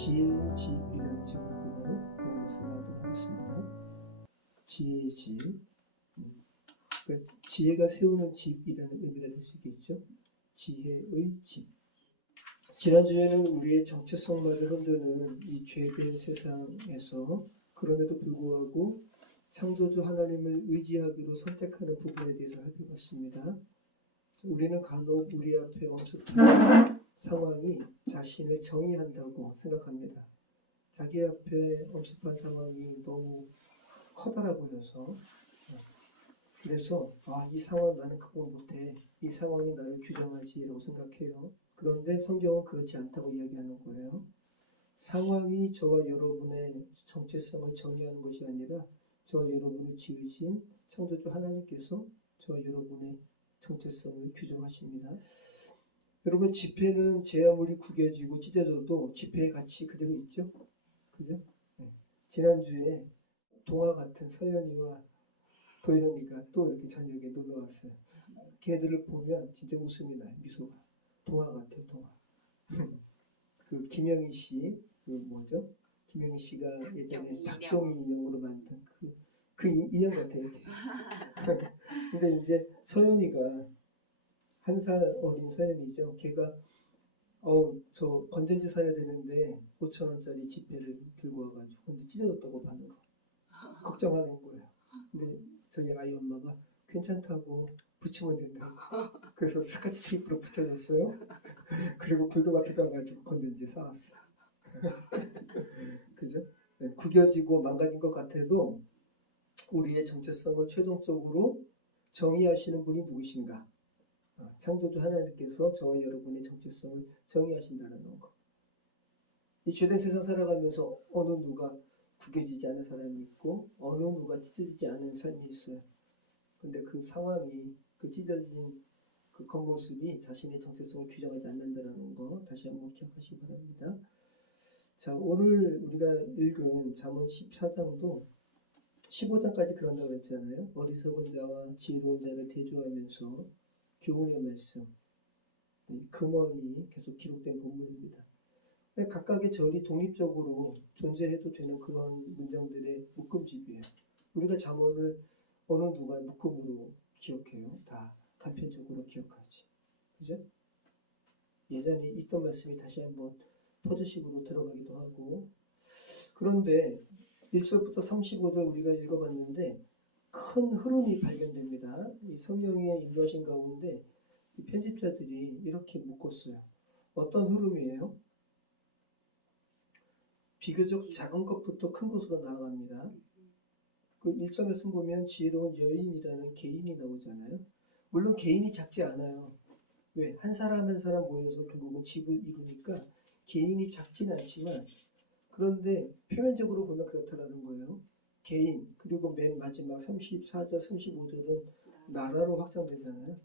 지혜의 집이라는 제목으로 배우면서 나오도록 하겠습니다. 지혜의 집. 그러니까 지혜가 세우는 집이라는 의미가 될 수 있겠죠. 지혜의 집. 지난주에는 우리의 정체성마저 흔드는 이 죄된 세상에서 그럼에도 불구하고 창조주 하나님을 의지하기로 선택하는 부분에 대해서 살펴봤습니다. 우리는 간혹 우리 앞에 엄습한 상황이 자신을 정의한다고 생각합니다. 자기 앞에 엄습한 상황이 너무 커다라 보여서 그래서 이 상황 나는 극복 못해. 이 상황이 나를 규정하지 라고 생각해요. 그런데 성경은 그렇지 않다고 이야기하는 거예요. 상황이 저와 여러분의 정체성을 정의하는 것이 아니라 저와 여러분을 지으신 창조주 하나님께서 저와 여러분의 정체성을 규정하십니다. 여러분, 지폐는 제 아무리 구겨지고 찢어져도 지폐의 가치 그대로 있죠? 그죠? 네. 지난주에 동화 같은 서연이와 도연이가 또 이렇게 저녁에 놀러 왔어요. 걔들을 보면 진짜 웃음이 나요. 미소가. 동화 같아요. 동화. 그 김영희 씨, 김영희 씨가 예전에 박정희 인형으로 만든 그 인형 같아요. 근데 이제 서연이가 1살 어린 서연이죠. 걔가 저 건전지 사야 되는데 5,000원짜리 지폐를 들고 와가지고 근데 찢어졌다고 받는 거 걱정하는 거예요. 근데 저희 아이 엄마가 괜찮다고 붙이면 된다고. 그래서 스카치 테이프로 붙여줬어요. 그리고 불도마트 가가지고 건전지 사왔어. 그죠? 네, 구겨지고 망가진 것 같아도 우리의 정체성을 최종적으로 정의하시는 분이 누구신가? 창조주 하나님께서 저와 여러분의 정체성을 정의하신다는 거. 이 죄된 세상 살아가면서 어느 누가 구겨지지 않은 사람이 있고 어느 누가 찢어지지 않은 삶이 있어요. 근데 그 상황이 그 찢어진 그 겉모습이 자신의 정체성을 규정하지 않는다는 거 다시 한번 기억하시기 바랍니다. 자, 오늘 우리가 읽은 잠언 14장도 15장까지 그런다고 했잖아요. 어리석은 자와 지혜로운 자를 대조하면서 교훈의 말씀, 금언이 계속 기록된 본문입니다. 각각의 절이 독립적으로 존재해도 되는 그런 문장들의 묶음집이에요. 우리가 잠언을 어느 누가 묶음으로 기억해요? 다 단편적으로 기억하지. 그죠? 예전에 있던 말씀이 다시 한번 포즈식으로 들어가기도 하고. 그런데 1절부터 35절 우리가 읽어봤는데 큰 흐름이 발견됩니다. 이 성령의 인도하신 가운데 이 편집자들이 이렇게 묶었어요. 어떤 흐름이에요? 비교적 작은 것부터 큰 것으로 나아갑니다. 그 1절에서 보면 지혜로운 여인이라는 개인이 나오잖아요. 물론 개인이 작지 않아요. 왜? 한 사람 한 사람 모여서 결국은 집을 이루니까 개인이 작지는 않지만 그런데 표면적으로 보면 그렇다라는 거예요. 개인, 그리고 맨 마지막 34절, 35절은 나라로 확장되잖아요.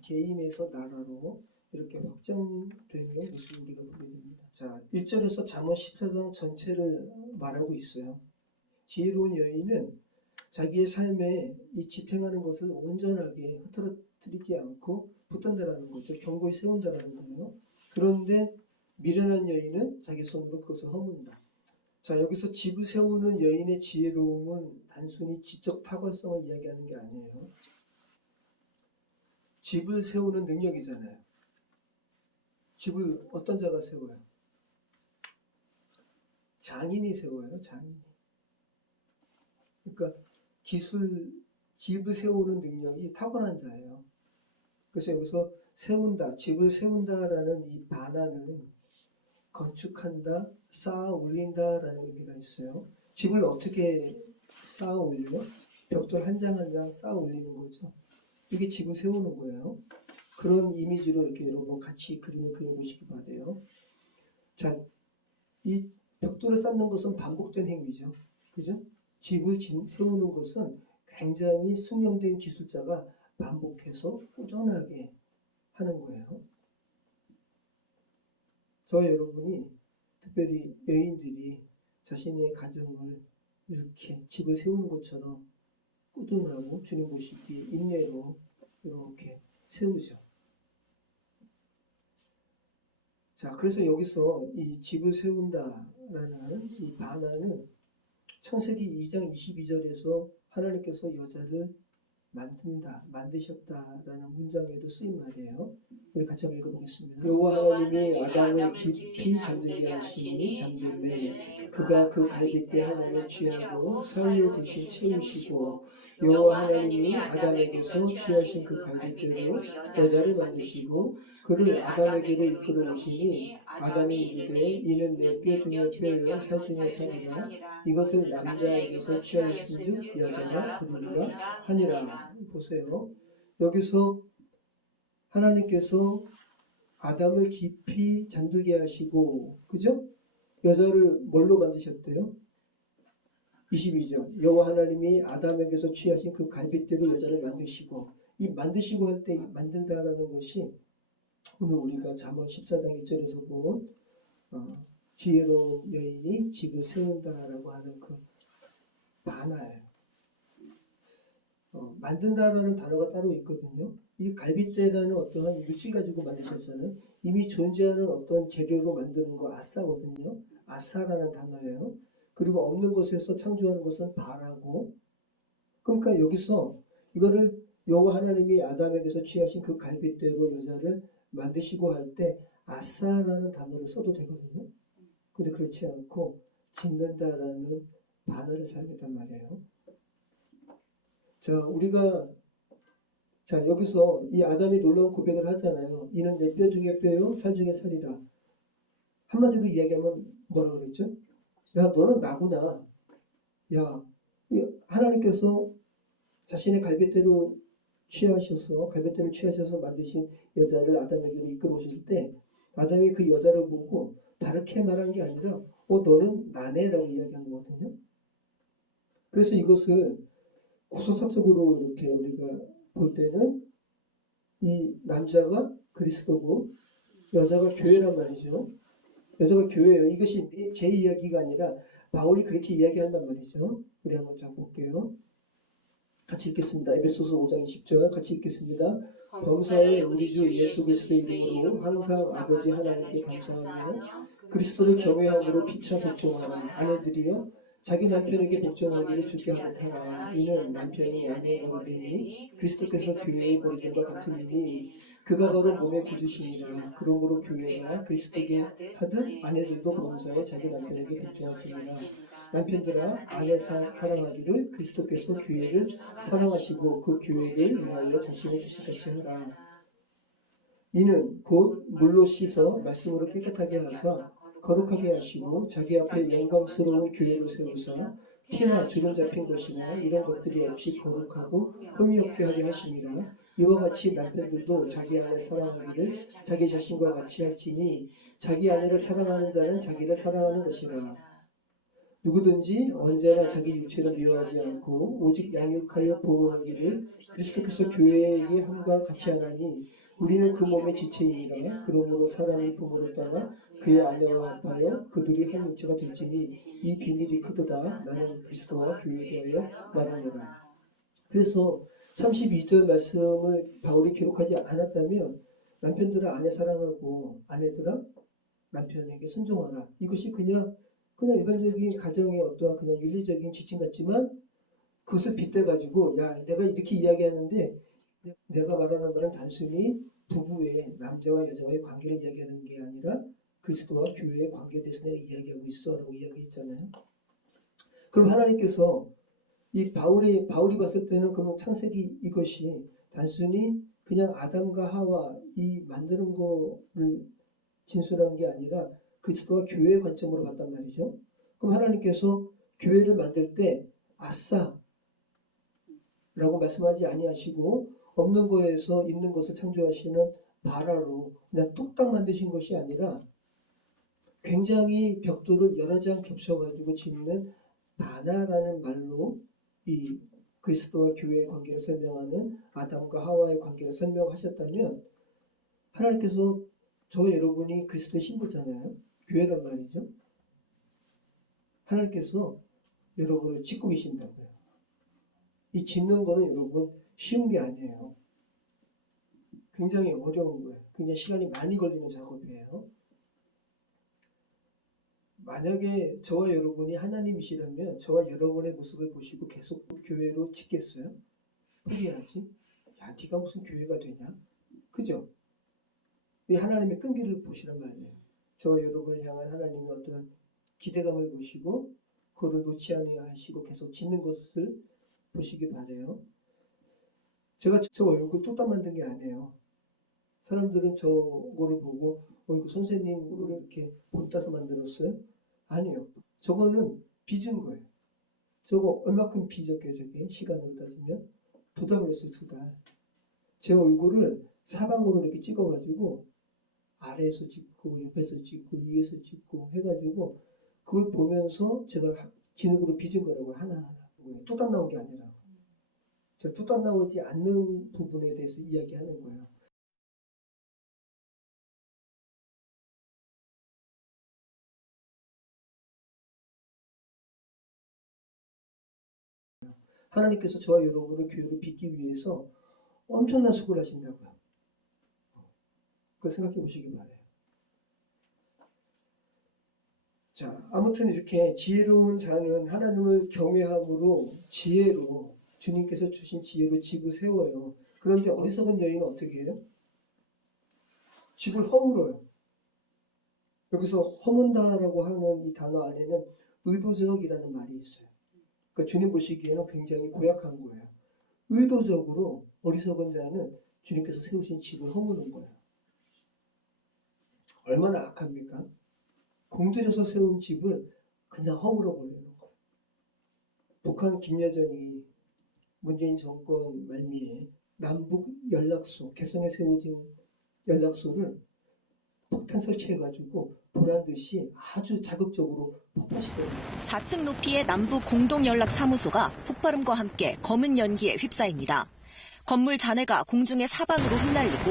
개인에서 나라로 이렇게 확장되는 모습을 우리가 보게 됩니다. 자, 1절에서 잠언 14장 전체를 말하고 있어요. 지혜로운 여인은 자기의 삶에 이 지탱하는 것을 온전하게 흐트러뜨리지 않고 붙든다라는 거죠. 경고히 세운다라는 거예요. 그런데 미련한 여인은 자기 손으로 그것을 허문다. 자, 여기서 집을 세우는 여인의 지혜로움은 단순히 지적 탁월성을 이야기하는 게 아니에요. 집을 세우는 능력이잖아요. 집을 어떤 자가 세워요? 장인이 세워요. 장인이. 그러니까 집을 세우는 능력이 탁월한 자예요. 그래서 여기서 세운다, 집을 세운다라는 이 반화는 건축한다, 쌓아 올린다라는 의미가 있어요. 집을 어떻게 쌓아 올려요? 벽돌 한 장 한 장 쌓아 올리는 거죠. 이게 집을 세우는 거예요. 그런 이미지로 이렇게 여러분 같이 그림을 그려보시기 바래요. 자, 이 벽돌을 쌓는 것은 반복된 행위죠. 그죠? 집을 세우는 것은 굉장히 숙련된 기술자가 반복해서 꾸준하게 하는 거예요. 저와 여러분이 특별히 여인들이 자신의 가정을 이렇게 집을 세우는 것처럼 꾸준하고 주님 보시기에 인내로 이렇게 세우죠. 자, 그래서 여기서 이 집을 세운다라는 이 반화는 창세기 2장 22절에서 하나님께서 여자를 만드셨다라는 문장에도 쓰인 말이에요. 우리 같이 한번 읽어보겠습니다. 여호와 하나님이 아담을 깊이 잠들게 하시니 잠들매 그가 그 갈빗대 하나를 취하고 살로 대신 채우시고 여호와 하나님이 아담에게서 취하신 그 갈빗대로 여자를 만드시고 그를 아담에게로 이끌어 오시니 아담이 이르되 이는 내 뼈 중에 뼈요 살 중에 살이라 이것을 남자에게서 취하였은즉 여자가 부르리라 하니라. 보세요. 여기서 하나님께서 아담을 깊이 잠들게 하시고, 그죠? 여자를 뭘로 만드셨대요? 22절. 여호와 하나님이 아담에게서 취하신 그 갈빗대로 여자를 만드시고, 이 만드시고 할 때 만든다라는 것이 오늘 우리가 잠언 14장 1절에서 본 지혜로운 여인이 집을 세운다라고 하는 그 반화예요. 만든다라는 단어가 따로 있거든요. 이 갈빗대라는 어떠한 물질 가지고 만드셨잖아요. 이미 존재하는 어떤 재료로 만드는 거 아싸거든요. 아싸라는 단어예요. 그리고 없는 것에서 창조하는 것은 바라고. 그러니까 여기서 이거를 여호와 하나님이 아담에게서 취하신 그 갈빗대로 여자를 만드시고 할 때 아싸라는 단어를 써도 되거든요. 근데 그렇지 않고 짓는다라는 단어를 사용했단 말이에요. 자, 여기서 이 아담이 놀라운 고백을 하잖아요. 이는 내 뼈 중에 뼈요, 살 중에 살이라. 한마디로 이야기하면 뭐라 그랬죠? 야, 너는 나구나. 야, 하나님께서 자신의 갈빗대로 취하셔서 만드신 여자를 아담에게로 이끌어 오실 때 아담이 그 여자를 보고 다르게 말한 게 아니라 너는 나네라고 이야기한 거거든요. 그래서 이것을 고소사적으로 이렇게 우리가 볼 때는 이 남자가 그리스도고 여자가 교회란 말이죠. 여자가 교회예요. 이것이 제 이야기가 아니라 바울이 그렇게 이야기한단 말이죠. 우리 한번 자 볼게요. 같이 읽겠습니다. 에베소서 5장 20절 같이 읽겠습니다. 범사에 우리 주 예수 그리스도의 이름으로 항상 아버지 하나님께 감사하며 그리스도를 경외함으로 피차 복종하라. 아내들이여 자기 남편에게 복종하기를 주께 하듯하라. 이는 남편이 아내의 버리됨이 그리스도께서 교회의 버리됨과 같으니 그가 바로 몸의 구주시니라. 그러므로 교회가 그리스도께 하듯 아내들도 범사에 자기 남편에게 복종할지니라. 남편들아 아내 사랑하기를 그리스도께서 교회를 사랑하시고 그 교회를 위하여 자신을 주시같이 하라. 이는 곧 물로 씻어 말씀으로 깨끗하게 하사 거룩하게 하시고 자기 앞에 영광스러운 교회로 세우사 티나 주름 잡힌 것이나 이런 것들이 없이 거룩하고 흠이 없게 하게 하시니라. 이와 같이 남편들도 자기 아내 사랑하기를 자기 자신과 같이 할지니 자기 아내를 사랑하는 자는 자기를 사랑하는 것이라. 누구든지 언제나 자기 육체를 미워하지 않고 오직 양육하여 보호하기를 그리스도께서 교회에게 함과 같이 하나니 우리는 그 몸의 지체이니라. 그러므로 사람이 부모를 떠나 그의 아내와 합하여 그들이 한 육체가 될지니 이 비밀이 크도다. 나는 그리스도와 교회에 대하여 말하노라. 그래서 32절 말씀을 바울이 기록하지 않았다면 남편들은 아내 사랑하고 아내들은 남편에게 순종하라. 이것이 그냥 일반적인 가정의 어떠한 그냥 윤리적인 지침 같지만 그것을 빗대가지고 내가 이렇게 이야기하는데 내가 말하는 말은 단순히 부부의 남자와 여자와의 관계를 이야기하는 게 아니라 그리스도와 교회의 관계에 대해서 내가 이야기하고 있어 라고 이야기했잖아요. 그럼 하나님께서 이 바울이 봤을 때는 그럼 창세기 이것이 단순히 그냥 아담과 하와 이 만드는 거를 진술한 게 아니라 그리스도와 교회의 관점으로 봤단 말이죠. 그럼 하나님께서 교회를 만들 때 아싸 라고 말씀하지 아니하시고 없는 거에서 있는 것을 창조하시는 바라로 그냥 뚝딱 만드신 것이 아니라 굉장히 벽돌을 여러 장 겹쳐가지고 짓는 바나라는 말로 이 그리스도와 교회의 관계를 설명하는 아담과 하와의 관계를 설명하셨다면 하나님께서 저와 여러분이 그리스도의 신부잖아요. 교회란 말이죠. 하나님께서 여러분을 짓고 계신다고요. 이 짓는 거는 여러분 쉬운 게 아니에요. 굉장히 어려운 거예요. 굉장히 시간이 많이 걸리는 작업이에요. 만약에 저와 여러분이 하나님이시라면 저와 여러분의 모습을 보시고 계속 교회로 찍겠어요? 포기하지? 야, 네가 무슨 교회가 되냐? 그죠? 이 하나님의 끈기를 보시란 말이에요. 저와 여러분을 향한 하나님의 어떤 기대감을 보시고 그거를 놓지 아니하시고 계속 짓는 것을 보시기 바래요. 제가 저 얼굴 뚝딱 만든 게 아니에요. 사람들은 저거를 보고 이거 선생님으로 이렇게 본 따서 만들었어요? 아니요. 저거는 빚은 거예요. 저거 얼마큼 빚었게 저게 시간으로 따지면 2달 걸렸어요. 2달. 제 얼굴을 사방으로 이렇게 찍어가지고 아래에서 찍고 옆에서 찍고 위에서 찍고 해가지고 그걸 보면서 제가 진흙으로 빚은 거라고 하나하나 뚝딱 나온 게 아니라 제가 뚝딱 나오지 않는 부분에 대해서 이야기하는 거예요. 하나님께서 저와 여러분을 교회로 빚기 위해서 엄청난 수고를 하신다고요. 그거 생각해 보시기 바래요. 자, 아무튼 이렇게 지혜로운 자는 하나님을 경외함으로 지혜로 주님께서 주신 지혜로 집을 세워요. 그런데 어리석은 여인은 어떻게 해요? 집을 허물어요. 여기서 허문다라고 하는 이 단어 안에는 의도적이라는 말이 있어요. 그러니까 주님 보시기에는 굉장히 고약한 거예요. 의도적으로 어리석은 자는 주님께서 세우신 집을 허무는 거예요. 얼마나 악합니까? 공들여서 세운 집을 그냥 허물어 버리는 거예요. 북한 김여정이 문재인 정권 말미에 남북 연락소, 개성에 세워진 연락소를 폭탄 설치해가지고 보란 듯이 아주 자극적으로 폭파시켰습니다. 4층 높이의 남북 공동연락사무소가 폭발음과 함께 검은 연기에 휩싸입니다. 건물 잔해가 공중에 사방으로 흩날리고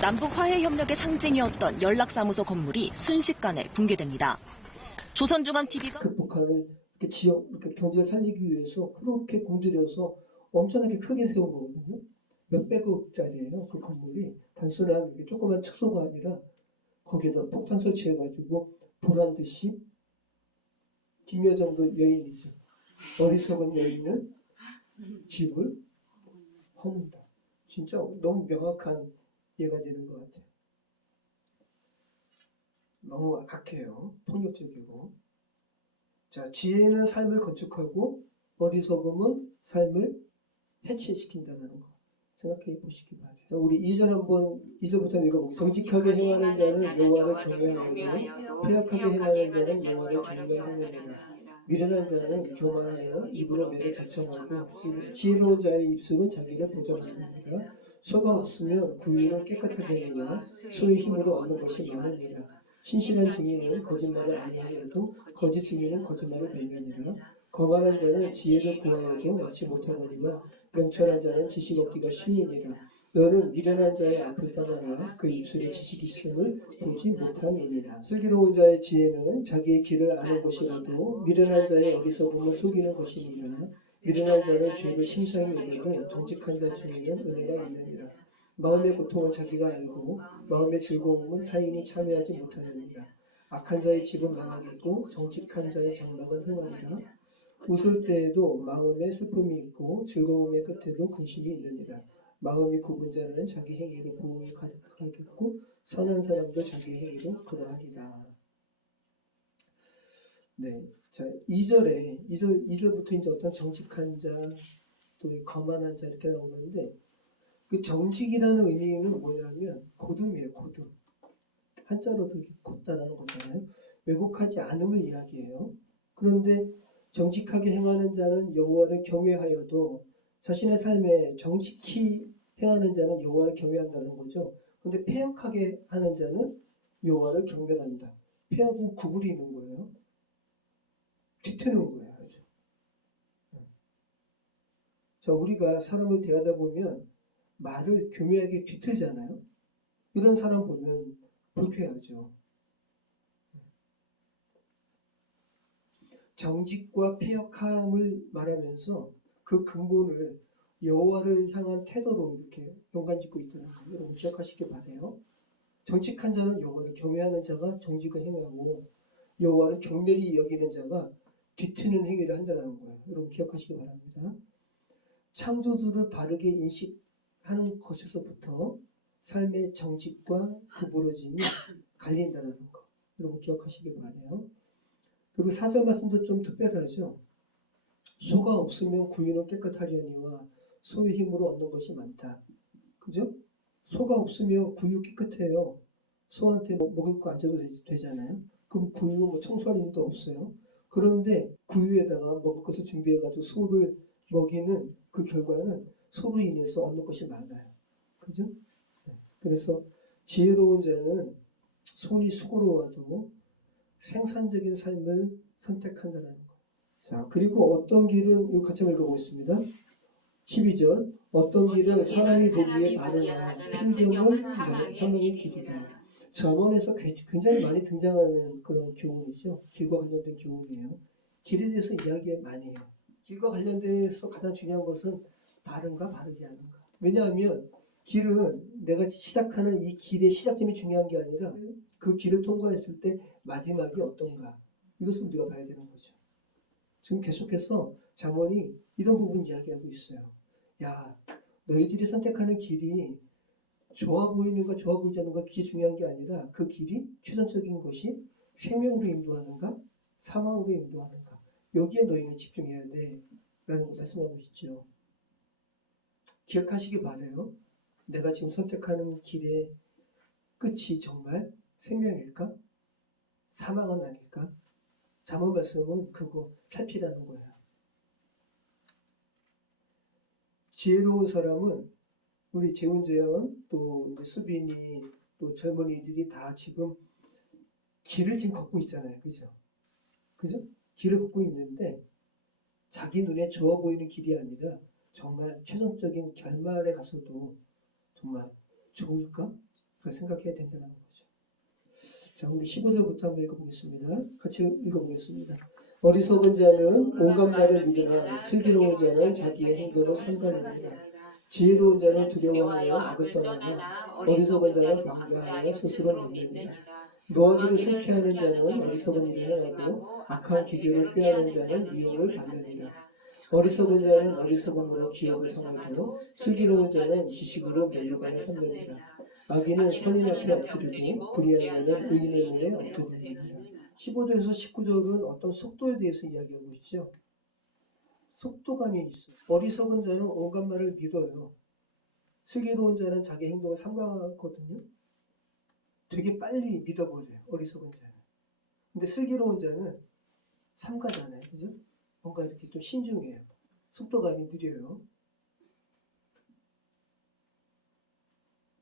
남북 화해 협력의 상징이었던 연락사무소 건물이 순식간에 붕괴됩니다. 조선중앙TV가 그 북한을 이렇게 지역, 이렇게 경제를 살리기 위해서 그렇게 공들여서 엄청나게 크게 세운 거거든요. 몇백억짜리예요. 그 건물이 단순한 조그만 축소가 아니라 거기에다 폭탄 설치해가지고 보란 듯이 김여정도 여인이죠. 어리석은 여인은 집을 허문다. 진짜 너무 명확한 예가 되는 것 같아요. 너무 악해요. 폭력적이고. 자, 지혜는 삶을 건축하고 어리석음은 삶을 해체시킨다는 거 생각해 보시기 바랍니다. 자, 우리 2절 한번 2절부터 읽어볼게요. 정직하게 행하는 자는 여호와를 경외하여도 패역하게 행하는 자는 여호와를 경멸하느니라. 미련한 자는 교만하여 입으로 매를 자청하고 지혜로운 자의 입술은 자기를 보존하느니라. 소가 없으면 구유는 깨끗하려니와 소의 힘으로 얻는 것이 많으니라. 신실한 증인은 거짓말을 아니하여도 거짓 증인은 거짓말을 맹하니라. 거만한 자는 지혜를 구하여도 얻지 못하느니와 명철한 자는 지식 얻기가 쉬우니라. 너는 미련한 자의 앞을 떠나라. 그 입술에 지식이 있음을 보지 못함이니라. 슬기로운 자의 지혜는 자기의 길을 아는 것이라도 미련한 자의 어리석음을 속이는 것이니라. 미련한 자는 죄를 심상히 여기고 정직한 자 중에는 은혜가 있느니라. 마음의 고통은 자기가 알고 마음의 즐거움은 타인이 참여하지 못하느니라. 악한 자의 집은 망하겠고 정직한 자의 장막은 흥하리라. 웃을 때에도 마음에 슬픔이 있고 즐거움의 끝에도 근심이 있느니라. 마음이 굽은 자는 자기 행위로 보응이 가득하겠고 선한 사람도 자기 행위로 그러하리라. 네, 자 2절부터 이제 어떤 정직한 자, 또 거만한 자 이렇게 나오는데 그 정직이라는 의미는 뭐냐면 고듬이에요. 고듬. 한자로도 곧다라는 거잖아요. 왜곡하지 않음을 이야기해요. 그런데 정직하게 행하는 자는 여호와를 경외하여도 자신의 삶에 정직히 행하는 자는 여호와를 경외한다는 거죠. 그런데 패역하게 하는 자는 여호와를 경멸한다. 패역은 구부리는 거예요. 뒤트는 거예요. 아주. 자, 우리가 사람을 대하다 보면 말을 교묘하게 뒤틀잖아요. 이런 사람 보면 불쾌하죠. 정직과 패역함을 말하면서 그 근본을 여호와를 향한 태도로 이렇게 연관짓고 있다는 거 여러분 기억하시기 바라요. 정직한 자는 여호와를 경외하는 자가 정직을 행하고 여호와는 경멸히 여기는 자가 뒤트는 행위를 한다는 거예요. 여러분 기억하시기 바랍니다. 창조주를 바르게 인식하는 것에서부터 삶의 정직과 구부러짐이 갈린다는 거. 여러분 기억하시기 바라요. 그리고 4절 말씀도 좀 특별하죠. 소가 없으면 구유는 깨끗하려니와 소의 힘으로 얻는 것이 많다. 그죠? 소가 없으면 구유 깨끗해요. 소한테 먹을 거 안 줘도 되잖아요. 그럼 구유 청소할 일도 없어요. 그런데 구유에다가 먹을 것을 준비해가지고 소를 먹이는 그 결과는 소로 인해서 얻는 것이 많아요. 그죠? 그래서 지혜로운 자는 손이 수고로워도 생산적인 삶을 선택한다는 것. 자, 그리고 어떤 길은 이거 같이 읽어보겠습니다. 12절 어떤 길은 사람이 보기에 바르나 필경은 사망의 길이다. 잠언에서 굉장히 많이 등장하는 그런 교훈이죠. 길과 관련된 교훈이에요. 길에 대해서 이야기 많이 해요. 길과 관련돼서 가장 중요한 것은 바른가 바르지 않은가. 왜냐하면 길은 내가 시작하는 이 길의 시작점이 중요한 게 아니라 그 길을 통과했을 때 마지막이 어떤가. 이것을 우리가 봐야 되는 거죠. 지금 계속해서 잠언이 이런 부분 이야기하고 있어요. 야, 너희들이 선택하는 길이 좋아 보이는가 좋아 보이지 않는가 그게 중요한 게 아니라 그 길이 최선적인 것이 생명으로 인도하는가 사망으로 인도하는가 여기에 너희는 집중해야 돼 라는 것을 말씀하고 있죠. 기억하시기 바라요. 내가 지금 선택하는 길의 끝이 정말 생명일까? 사망은 아닐까? 잠언 말씀은 그거 살피라는 거예요. 지혜로운 사람은 우리 재훈재현 또 수빈이 또 젊은이들이 다 지금 길을 지금 걷고 있잖아요. 그죠? 그죠? 길을 걷고 있는데 자기 눈에 좋아 보이는 길이 아니라 정말 최종적인 결말에 가서도 정말 좋을까? 그걸 생각해야 된다는 거죠. 자, 우리 15절부터 한번 읽어보겠습니다. 같이 읽어보겠습니다. 어리석은 자는 온갖 말을 믿으나 슬기로운 자는 자기의 행동을 삼가느니라. 지혜로운 자는 두려워하여 악을 떠나나 어리석은 자는 방자하여 스스로 믿느니라. 노하기를 속히하는 자는 어리석은 일을 행하고 악한 기교를 꾀하는 자는 미움을 받느니라. 어리석은 자는 어리석음으로 기업을 삼아도 슬기로운 자는 지식으로 멸류관을 삼느니라. 악인은 선인 앞에 엎드리고 불의한 자는 의인의 눈에 엎드리느니라. 15절에서 19절은 어떤 속도에 대해서 이야기하고 있죠. 속도감이 있어요. 어리석은 자는 온갖 말을 믿어요. 슬기로운 자는 자기 행동을 삼가거든요. 되게 빨리 믿어버려요. 어리석은 자는. 근데 슬기로운 자는 삼가잖아요. 그죠? 뭔가 이렇게 좀 신중해요. 속도감이 느려요.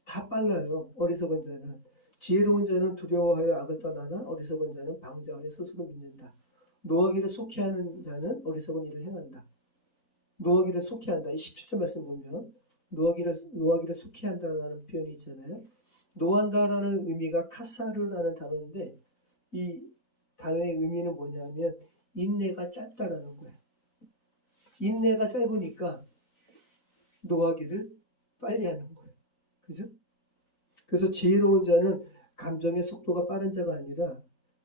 다 빨라요. 어리석은 자는. 지혜로운 자는 두려워하여 악을 떠나나 어리석은 자는 방자하여 스스로 믿는다. 노하기를 속히 하는 자는 어리석은 일을 행한다. 노하기를 속히 한다. 이 17절 말씀 보면 노하기를 속히 한다라는 표현이 있잖아요. 노한다라는 의미가 카사르라는 단어인데 이 단어의 의미는 뭐냐면 인내가 짧다라는 거예요. 인내가 짧으니까 노하기를 빨리 하는 거예요. 그죠? 그래서 지혜로운 자는 감정의 속도가 빠른 자가 아니라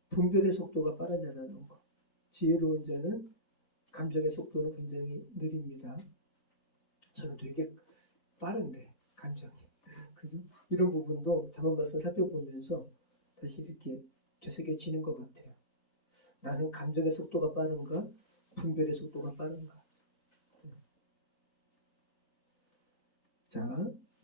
분별의 속도가 빠른 자라는 거. 지혜로운 자는 감정의 속도는 굉장히 느립니다. 저는 되게 빠른데 감정이. 그죠? 이런 부분도 잠언 말씀 살펴보면서 다시 이렇게 되새겨지는 것 같아요. 나는 감정의 속도가 빠른가? 분별의 속도가 빠른가? 자,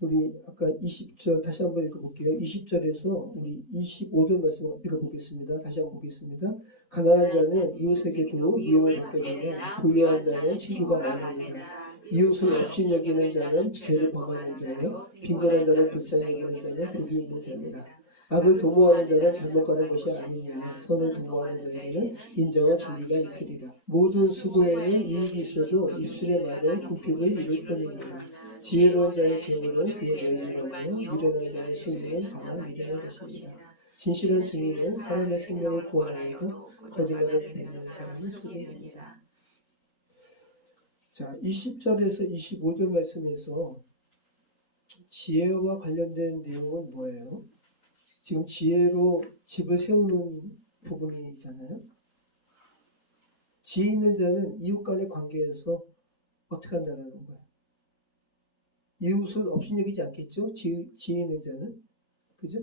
우리 아까 20절 다시 한번 읽어볼게요. 20절에서 우리 25절 말씀 읽어보겠습니다. 다시 한번 보겠습니다. 가난한 자는 이웃에게도 미움을 받게 되며 부유한 자는 친구가 많으니라. 이웃을 없이 여기는 자는 죄를 범하는 자요 빈곤한 자를 불쌍히 여기는 자는 복이 있는 자니라. 악을 도모하는 자는 잘못 가는 것이 아니냐. 선을 도모하는 자에게는 인정과 진리가 있으리라. 모든 수고에는 이익이 있어도 입술의 말은 궁핍을 이룰 뿐이니라. 지혜로운 자의 재물은 그의 여유하며 미련한 자의 소유는 다만 미련한 것이니라. 진실한 증인은 사람의 생명을 구원하여도 거짓말을 뱉는 사람을 속이느니라. 자, 20절에서 25절 말씀에서 지혜와 관련된 내용은 뭐예요? 지금 지혜로 집을 세우는 부분이잖아요. 지혜 있는 자는 이웃 간의 관계에서 어떻게 한다는 거예요? 이웃을 업신여기지 않겠죠? 지혜 있는 자는. 그죠?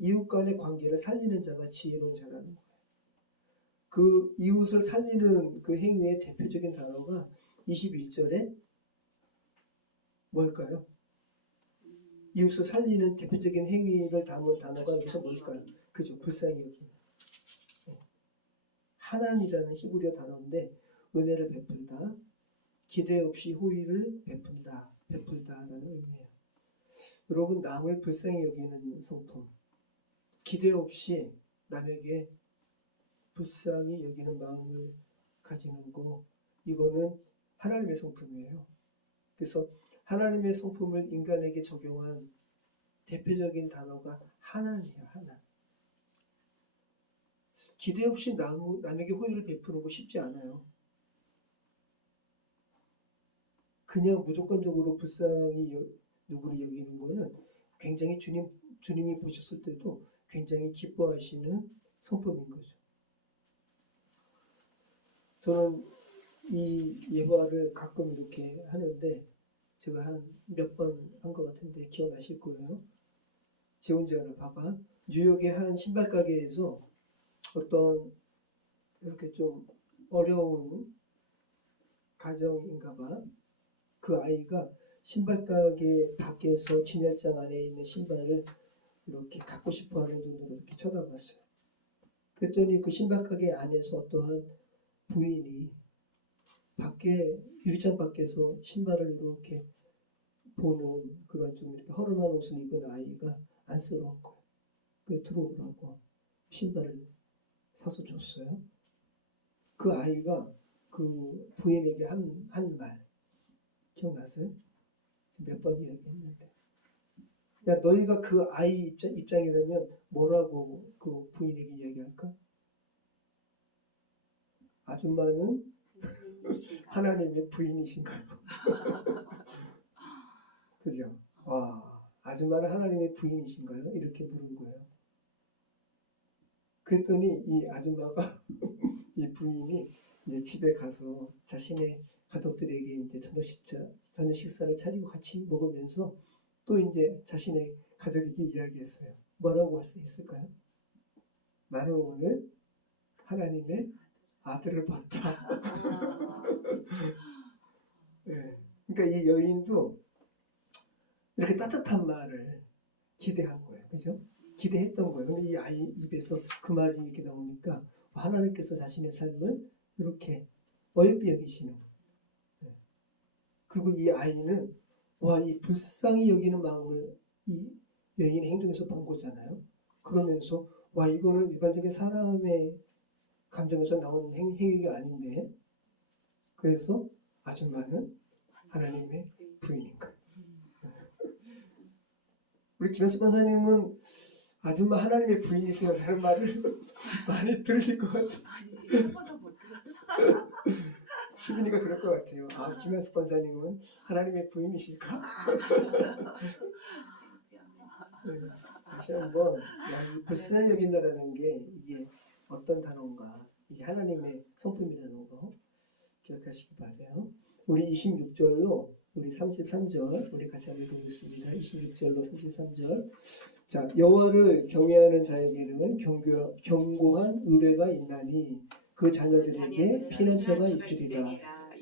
이웃 간의 관계를 살리는 자가 지혜로운 자라는 거예요. 그 이웃을 살리는 그 행위의 대표적인 단어가 21절에 뭘까요? 이웃을 살리는 대표적인 행위를 담은 단어가 여기서 뭘까요? 그죠? 불쌍히 여기는. 하나니라는 히브리어 단어인데 은혜를 베풀다, 기대 없이 호의를 베풀다라는 의미예요. 여러분, 남을 불쌍히 여기는 성품, 기대 없이 남에게 불쌍히 여기는 마음을 가지는 거, 이거는 하나님의 성품이에요. 그래서 하나님의 성품을 인간에게 적용한 대표적인 단어가 하나님이에요. 하나. 기대 없이 남에게 호의를 베푸는 거 쉽지 않아요. 그냥 무조건적으로 불쌍히 누구를 여기는 거는 굉장히 주님이 보셨을 때도 굉장히 기뻐하시는 성품인 거죠. 저는 이 예화를 가끔 이렇게 하는데 제가 한 몇 번 한 것 같은데 기억나실 거예요. 제 혼자 하나 봐봐. 뉴욕의 한 신발 가게에서 어떤 이렇게 좀 어려운 가정인가 봐. 그 아이가 신발 가게 밖에서 진열장 안에 있는 신발을 이렇게 갖고 싶어 하는 눈으로 이렇게 쳐다봤어요. 그랬더니 그 신발 가게 안에서 어떠한 부인이 밖에 유리창 밖에서 신발을 이렇게 보는 그런 좀 이렇게 허름한 옷을 입은 아이가 안쓰러운 거예요. 그래서 들어오라고 신발을 사서 줬어요. 그 아이가 그 부인에게 한 말 기억나세요? 몇 번 이야기했는데, 야, 너희가 그 아이 입장이라면 뭐라고 그 부인에게 이야기할까? 아줌마는 하나님의 부인이신가요? 그죠? 와, 아줌마는 하나님의 부인이신가요? 이렇게 물은 거예요. 그랬더니 이 아줌마가 이 부인이 이제 집에 가서 자신의 가족들에게 이제 저녁 식사를 차리고 같이 먹으면서 또 이제 자신의 가족에게 이야기했어요. 뭐라고 할 수 있을까요? 나는 오늘 하나님의 아들을 봤다. 네. 그러니까 이 여인도 이렇게 따뜻한 말을 기대한 거예요. 그죠? 기대했던 거예요. 근데 이 아이 입에서 그 말이 이렇게 나오니까 하나님께서 자신의 삶을 이렇게 어여삐 여기시는 거예요. 네. 그리고 이 아이는 이 불쌍히 여기는 마음을 이 여인의 행동에서 본 거잖아요. 그러면서 이거는 일반적인 사람의 감정에서 나오는 행위가 아닌데, 그래서 아줌마는 하나님의 부인인 거예요. 우리 김현수 권사님은 아줌마 하나님의 부인이세요라는 말을 많이 들으실 것 같아요. 아니, 한 번도 못 들었어. 수빈이가 그럴 것 같아요. 김현수 권사님은 하나님의 부인이실까? 네, 다시 한번 이 불쌍히 여긴다라는 게 이게 어떤 단어인가, 이게 하나님의 성품이라는 거 기억하시기 바라요. 우리 26절로 우리 33절 우리 같이 한번 읽어보겠습니다. 26절로 33절. 자, 여호와를 경외하는 자에게는 견고한 의뢰가 있나니 그 자녀들에게 피난처가 있으리라.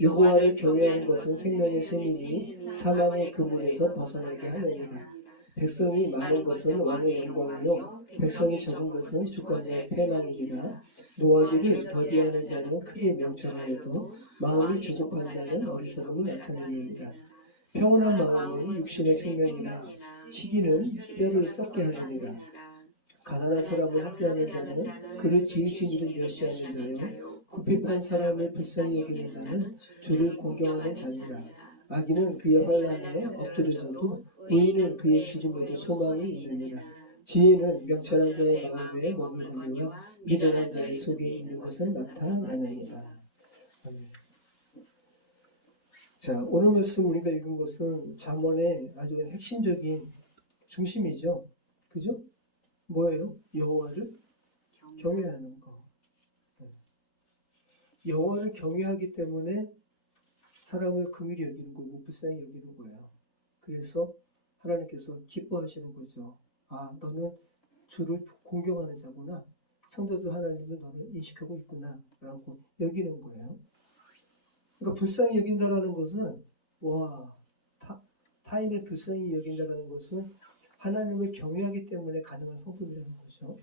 여호와를 경외하는 것은 생명의 셈이니 사망의 그물에서 벗어나게 하느니라. 백성이 많은 것은 왕의 영광이요 백성이 적은 것은 주권자의 패망이니라. 노하기를 더디하는 자는 크게 명철하여도 마음이 조급한 자는 어리석음이 나타내느니라. 평온한 마음은 육신의 생명이라. 시기는 뼈를 썩게 하느니라. 가난한 사람을 학대하는 자는 그를 지으신 이를 멸시하는 자요 굽힙한 사람을 불쌍히 여기는 자는 주를 공경하는 자니라. 악인은 그의 환난에 엎드려져도 의인은 그의 죽음에도 소망이 있느니라. 지혜는 명철한 자의 마음에 몸을 거니와 미련한 자의 속에 있는 것은 나타나느니라. 아멘. 자, 오늘 말씀 우리가 읽은 것은 잠언의 아주 핵심적인 중심이죠. 그죠? 뭐예요? 여호와를 경외하는 거. 여호와를 경외하기 때문에 사람을 긍휼히 여기는 거고 불쌍히 여기는 거예요. 그래서 하나님께서 기뻐하시는 거죠. 아, 너는 주를 공경하는 자구나. 창조주 하나님을 너는 인식하고 있구나. 라고 여기는 거예요. 그러니까 불쌍히 여긴다라는 것은 와, 타인을 불쌍히 여긴다라는 것은 하나님을 경외하기 때문에 가능한 성품이라는 거죠.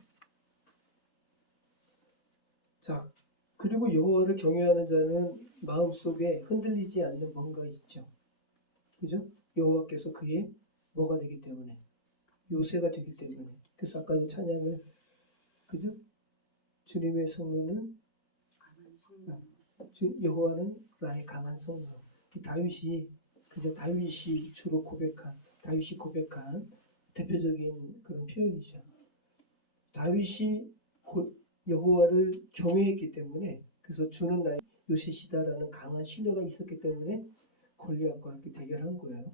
자, 그리고 여호와를 경외하는 자는 마음속에 흔들리지 않는 뭔가 있죠. 그죠? 여호와께서 그의 뭐가 되기 때문에 요새가 되기 때문에. 그래서 아까도 찬양을 그죠? 주님의 성문은 여호와는 나의 강한 성문. 다윗이 그저 다윗이 주로 다윗이 고백한 대표적인 그런 표현이죠. 다윗이 여호와를 경외했기 때문에 그래서 주는 나의 요새시다라는 강한 신뢰가 있었기 때문에 골리앗과 함께 대결한 거예요.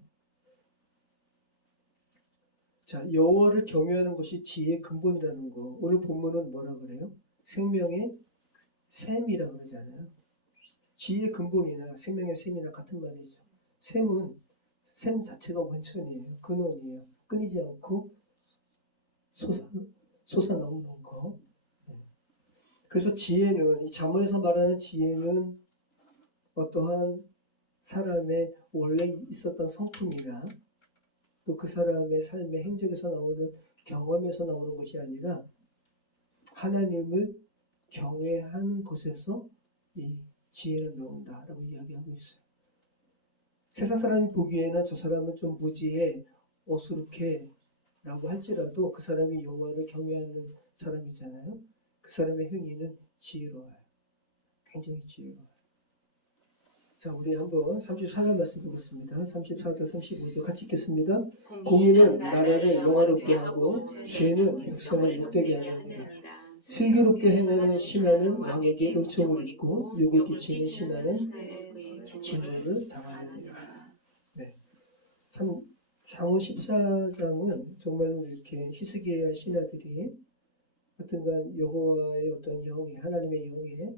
자, 여호와를 경외하는 것이 지혜의 근본이라는 거. 오늘 본문은 뭐라 그래요? 생명의 샘이라 그러잖아요. 지혜의 근본이나 생명의 샘이나 같은 말이죠. 샘 자체가 원천이에요. 근원이에요. 끊이지 않고 솟아나오는 거. 그래서 지혜는, 이 잠언에서 말하는 지혜는 어떠한 사람의 원래 있었던 성품이나 또 그 사람의 삶의 행적에서 나오는 경험에서 나오는 것이 아니라 하나님을 경외하는 곳에서 이 지혜는 나온다라고 이야기하고 있어요. 세상 사람이 보기에는 저 사람은 좀 무지해, 어수룩해 라고 할지라도 그 사람이 여호와를 경외하는 사람이잖아요. 그 사람의 행위는 지혜로워요. 굉장히 지혜로워요. 자, 우리 한번 34절 말씀 보겠습니다. 34절 35절 같이 읽겠습니다. 공의는 나라를 영화롭게 하고 죄는 백성을 욕되게 하느니라. 슬기롭게 행하는 신하는 왕에게 은총을 입고 욕을 끼치는 신하는 진노를 당하느니라. 네. 상후 14장은 정말로 이렇게 히스기야 신하들이 하여튼간 여호와의 어떤 영에, 하나님의 영에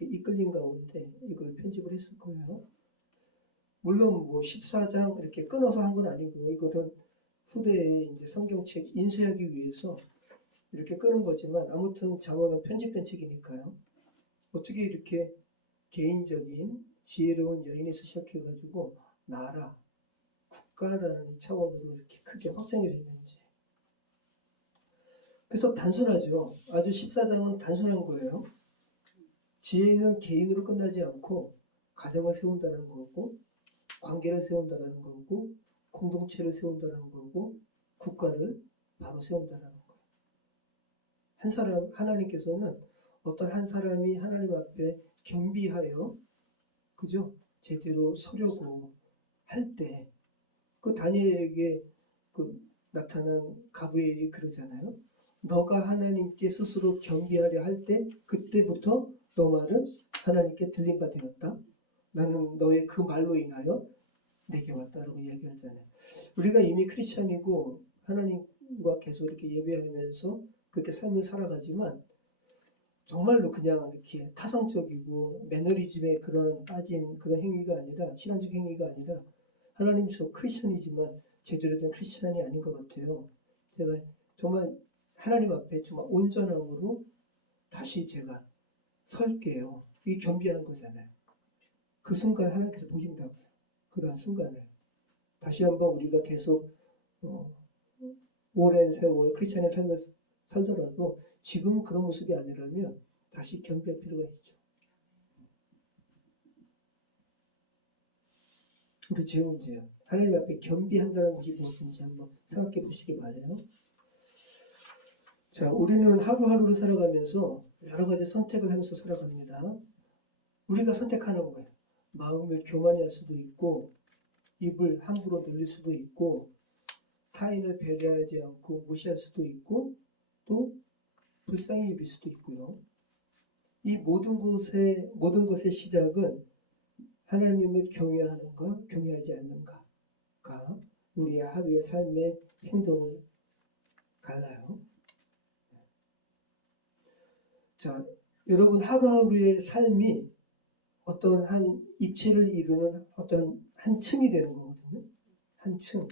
이끌린 가운데 이걸 편집을 했을 거예요. 물론 뭐 14장 이렇게 끊어서 한 건 아니고 이거는 후대에 이제 성경책 인쇄하기 위해서 이렇게 끄는 거지만 아무튼 잠언은 편집된 책이니까요. 어떻게 이렇게 개인적인 지혜로운 여인에서 시작해가지고 나라, 국가라는 이 차원으로 이렇게 크게 확장이 됐는지. 그래서 단순하죠. 아주 14장은 단순한 거예요. 지혜는 개인으로 끝나지 않고 가정을 세운다는 거고 관계를 세운다는 거고 공동체를 세운다는 거고 국가를 바로 세운다는 거예요. 한 사람, 하나님께서는 어떤 한 사람이 하나님 앞에 겸비하여 그죠? 제대로 서려고 할 때 그 다니엘에게 그 나타난 가브리엘이 그러잖아요. 너가 하나님께 스스로 겸비하려 할 때 그때부터 너 말은 하나님께 들린 바 되었다. 나는 너의 그 말로 인하여 내게 왔다라고 이야기하잖아요. 우리가 이미 크리스찬이고 하나님과 계속 이렇게 예배하면서 그렇게 삶을 살아가지만 정말로 그냥 이렇게 타성적이고 매너리즘에 그런 빠진 그런 행위가 아니라 신앙적 행위가 아니라 하나님 저 크리스찬이지만 제대로 된 크리스찬이 아닌 것 같아요. 제가 정말 하나님 앞에 정말 온전함으로 다시 제가 설게요. 이게 겸비하는 거잖아요. 그 순간 하나님께서 보신다고요. 그러한 순간을 다시 한번 우리가 계속 오랜 세월 크리스찬의 삶을 살더라도 지금 그런 모습이 아니라면 다시 겸비할 필요가 있죠. 우리 재훈제요. 하나님 앞에 겸비한다는 것이 무엇인지 한번 생각해 보시기 바라요. 자, 우리는 하루하루를 살아가면서 여러 가지 선택을 하면서 살아갑니다. 우리가 선택하는 거예요. 마음을 교만히 할 수도 있고 입을 함부로 놀릴 수도 있고 타인을 배려하지 않고 무시할 수도 있고 또 불쌍히 여길 수도 있고요. 이 모든 것의 시작은 하나님을 경외하는가 경외하지 않는가가 우리의 하루의 삶의 행동을 갈라요. 자, 여러분 하루하루의 삶이 어떤 한 입체를 이루는 어떤 한 층이 되는 거거든요. 한 층.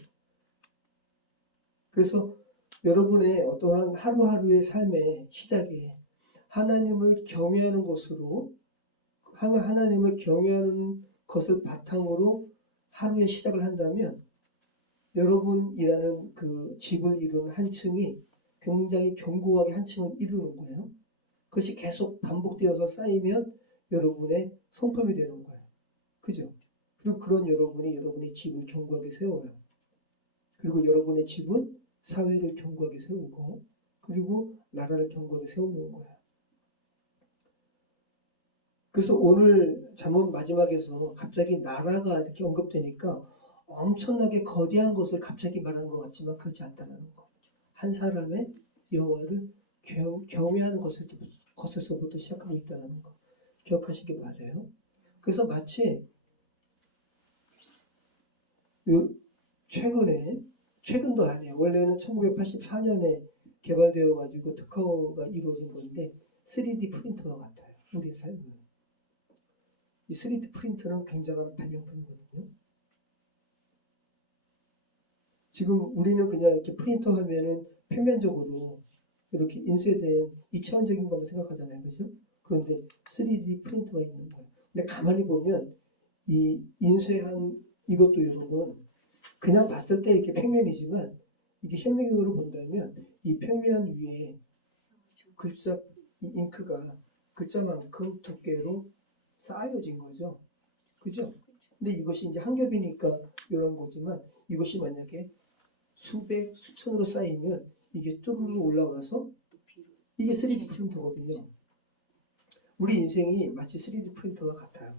그래서 여러분의 어떠한 하루하루의 삶의 시작에 하나님을 경외하는 것으로 하나님을 경외하는 것을 바탕으로 하루의 시작을 한다면 여러분이라는 그 집을 이루는 한 층이 굉장히 견고하게 한 층을 이루는 거예요. 그것이 계속 반복되어서 쌓이면 여러분의 성품이 되는 거예요. 그죠? 그리고 그런 여러분이 여러분의 집을 견고하게 세워요. 그리고 여러분의 집은 사회를 견고하게 세우고 그리고 나라를 견고하게 세우는 거예요. 그래서 오늘 잠언 마지막에서 갑자기 나라가 이렇게 언급되니까 엄청나게 거대한 것을 갑자기 말하는 것 같지만 그렇지 않다는 거. 한 사람의 여호와를 경외하는 것에서부터 시작하고 있다는 거. 기억하시기 바라요. 그래서 마치 최근도 아니에요. 원래는 1984년에 개발되어 가지고 특허가 이루어진 건데 3D 프린터와 같아요. 우리의 삶은. 이 3D 프린터는 굉장한 발명품이거든요. 지금 우리는 그냥 이렇게 프린터 하면은 표면적으로 이렇게 인쇄된 이차원적인 것만 생각하잖아요. 그죠? 그런데 3D 프린터가 있는 거예요. 근데 가만히 보면 이 인쇄한 이것도 여러분 그냥 봤을 때 이렇게 평면이지만 이게 현미경으로 본다면 이 평면 위에 글자, 이 잉크가 글자만큼 두께로 쌓여진 거죠. 그죠? 근데 이것이 이제 한 겹이니까 이런 거지만 이것이 만약에 수백, 수천으로 쌓이면 이게 쭈르르 올라와서 이게 3D 프린터거든요. 우리 인생이 마치 3D 프린터와 같아요.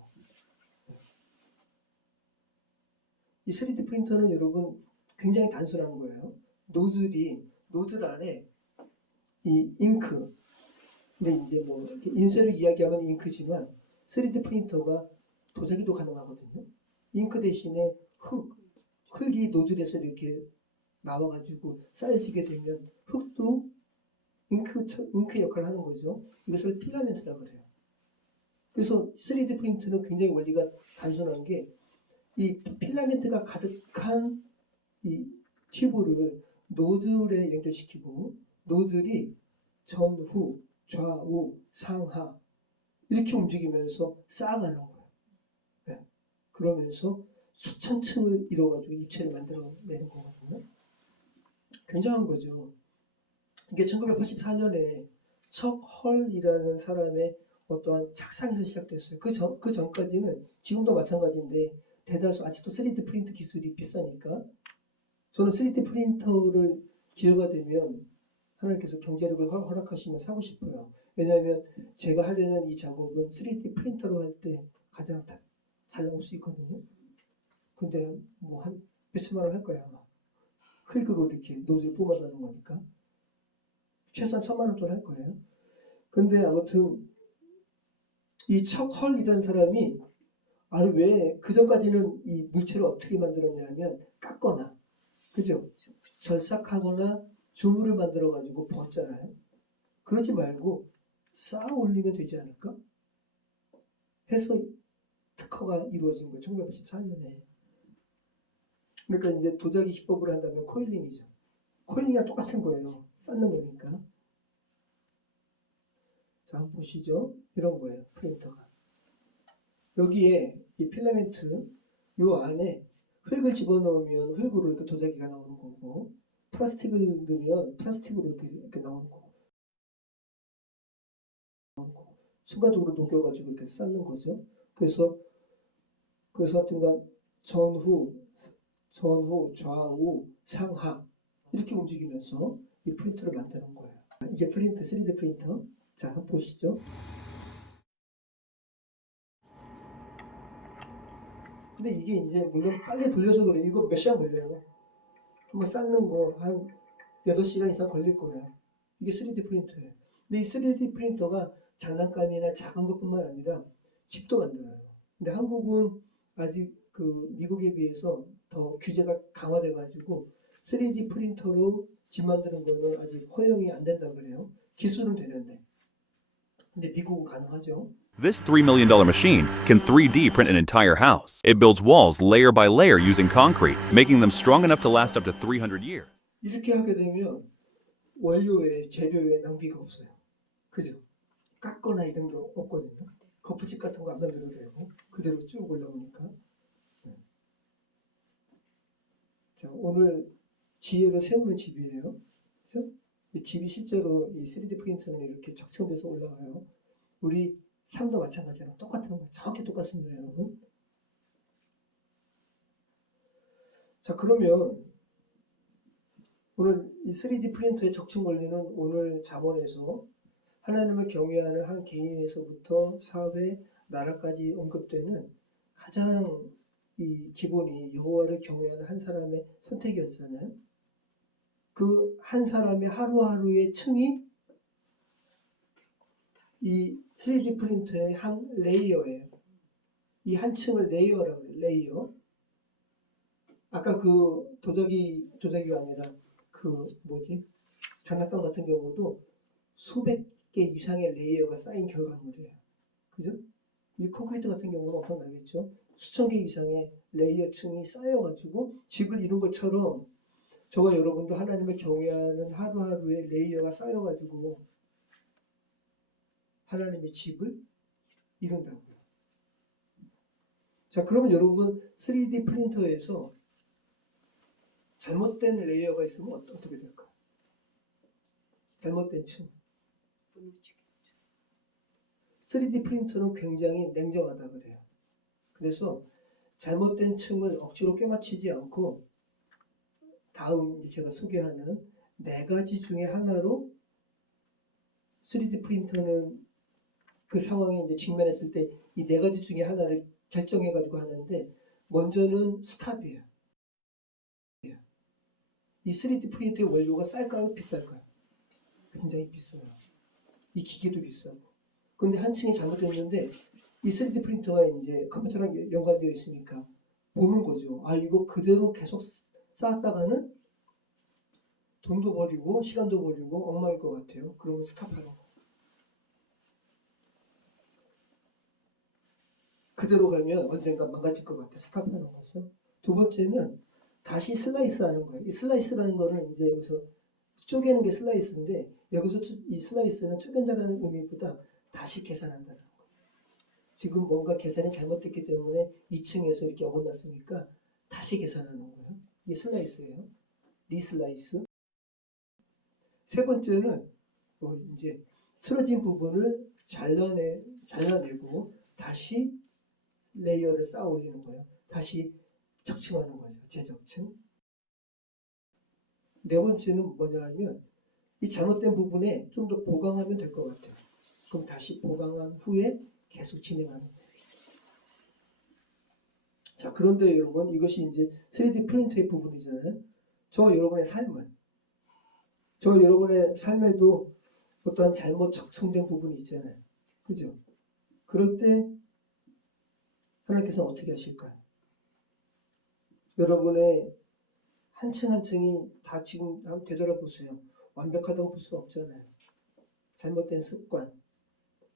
이 3D 프린터는 여러분 굉장히 단순한 거예요. 노즐 안에 이 잉크, 근데 이제 뭐 인쇄로 이야기하면 잉크지만 3D 프린터가 도자기도 가능하거든요. 잉크 대신에 흙이 노즐에서 이렇게 나와가지고 쌓여지게 되면 흙도 잉크 역할을 하는 거죠. 이것을 필라멘트라고 그래요. 그래서 3D 프린터는 굉장히 원리가 단순한 게 이 필라멘트가 가득한 이 튜브를 노즐에 연결시키고 노즐이 전후, 좌우, 상하 이렇게 움직이면서 쌓아가는 거예요. 네. 그러면서 수천 층을 이뤄가지고 입체를 만들어내는 거거든요. 굉장한 거죠. 이게 1984년에 척 헐이라는 사람의 어떠한 착상에서 시작됐어요. 그 전까지는 지금도 마찬가지인데 대다수 아직도 3D 프린터 기술이 비싸니까 저는 3D 프린터를 기회가 되면 하나님께서 경제력을 허락하시면 사고 싶어요. 왜냐하면 제가 하려는 이 작업은 3D 프린터로 할 때 가장 잘 나올 수 있거든요. 근데 뭐 한 몇천만 원 할 거야 아마. 흙으로 이렇게 노즐 뿜어다는 거니까 최소한 1,000만 원 정도 할 거예요. 근데 아무튼 이 척 헐이라는 사람이 아니 왜 그전까지는 이 물체를 어떻게 만들었냐면 깎거나 그죠? 절삭하거나 주물을 만들어 가지고 벗잖아요. 그러지 말고 쌓아 올리면 되지 않을까? 해서 특허가 이루어진 거예요. 1984년에. 그러니까 이제 도자기 기법으로 한다면 코일링이죠. 코일링이랑 똑같은 거예요. 쌓는 거니까. 자, 한번 보시죠. 이런 거예요. 프린터가. 여기에 이 필라멘트 요 안에 흙을 집어넣으면 흙으로 이렇게 도자기가 나오는 거고 플라스틱을 넣으면 플라스틱으로 이렇게 나오는 거고 순간적으로 녹여가지고 이렇게 쌓는 거죠. 그래서 하여튼간 전후, 좌우, 상하 이렇게 움직이면서 이 프린터를 만드는 거예요. 이게 프린터, 3D 프린터. 자, 한번 보시죠. 근데 이게 이제 물론 빨리 돌려서 그래요. 이거 몇 시간 걸려요. 한번 쌓는 거 한 8시간 이상 걸릴 거예요. 이게 3D 프린터예요. 근데 이 3D 프린터가 장난감이나 작은 것뿐만 아니라 집도 만들어요. 근데 한국은 아직 그 미국에 비해서 더 규제가 강화돼 가지고 3D 프린터로 집 만드는 거는 아직 허용이 안 된다고 그래요. 기술은 되는데. 근데 미국은 가능하죠. This $3 million machine can 3D print an entire house. It builds walls layer by layer using concrete, making them strong enough to last up to 300 years. 이렇게 하게 되면 원료에 재료에 낭비가 없어요. 그죠? 깎거나 이런 게 없거든요. 거푸집 같은 거 안 만들어도 되고 그대로 쭉 올라오니까. 네. 자, 오늘 지혜로 세우는 집이에요. 그래서 이 집이 실제로 이 3D 프린터는 이렇게 적층돼서 올라가요. 우리 삶도 마찬가지로 똑같은 거, 정확히 똑같습니다, 여러분. 자, 그러면 오늘 이 3D 프린터의 적층 원리는 오늘 잠언에서 하나님을 경외하는 한 개인에서부터 사회, 나라까지 언급되는 가장 이 기본이 여호와를 경외하는 한 사람의 선택이었잖아요. 그 한 사람의 하루하루의 층이 이 3D 프린터의 한 레이어예요. 이 한 층을 레이어라고 해요. 레이어. 아까 그 도자기가 아니라 그 뭐지? 장난감 같은 경우도 수백 개 이상의 레이어가 쌓인 결과물이에요. 그죠? 이 콘크리트 같은 경우는 엄청나겠죠. 수천 개 이상의 레이어 층이 쌓여가지고 집을 이룬 것처럼 저와 여러분도 하나님을 경외하는 하루하루의 레이어가 쌓여가지고 하나님의 집을 이룬다고요. 자, 그러면 여러분 3D 프린터에서 잘못된 레이어가 있으면 어떻게 될까요? 잘못된 층. 3D 프린터는 굉장히 냉정하다 그래요. 그래서 잘못된 층을 억지로 꿰맞추지 않고 다음 이제 제가 소개하는 4가지 중에 하나로 3D 프린터는 그 상황에 이제 직면했을 때 이 4가지 중에 하나를 결정해가지고 하는데 먼저는 스탑이에요. 이 3D 프린터의 원료가 쌀까요? 비쌀까요? 굉장히 비싸요. 이 기계도 비싸고. 근데 한 층이 잘못됐는데 이 3D 프린터가 이제 컴퓨터랑 연관되어 있으니까 보는 거죠. 아, 이거 그대로 계속 쌓았다가는 돈도 버리고 시간도 버리고 엉망일 것 같아요. 그러면 스탑하는 거. 그대로 가면 언젠가 망가질 것 같아요. 스탑하는 거죠. 두 번째는 다시 슬라이스 하는 거예요. 이 슬라이스라는 거는 이제 여기서 쪼개는 게 슬라이스인데 여기서 이 슬라이스는 쪼갠다는 의미보다 다시 계산한다는 거예요. 지금 뭔가 계산이 잘못됐기 때문에 2층에서 이렇게 어긋났으니까 다시 계산하는 거예요. 이게 슬라이스예요. 리슬라이스. 세 번째는 이제 틀어진 부분을 잘라내고 다시 레이어를 쌓아 올리는 거예요. 다시 적층하는 거죠. 재적층. 네 번째는 뭐냐 하면 이 잘못된 부분에 좀 더 보강하면 될 것 같아요. 그럼 다시 보강한 후에 계속 진행하는 거예요. 자, 그런데 여러분 이것이 이제 3D 프린터의 부분이잖아요. 저와 여러분의 삶에도 어떠한 잘못 적층된 부분이 있잖아요. 그죠? 그럴 때 하나님께서 어떻게 하실까요? 여러분의 한 층 한 층이 다 지금 한번 되돌아보세요. 완벽하다고 볼 수 없잖아요. 잘못된 습관,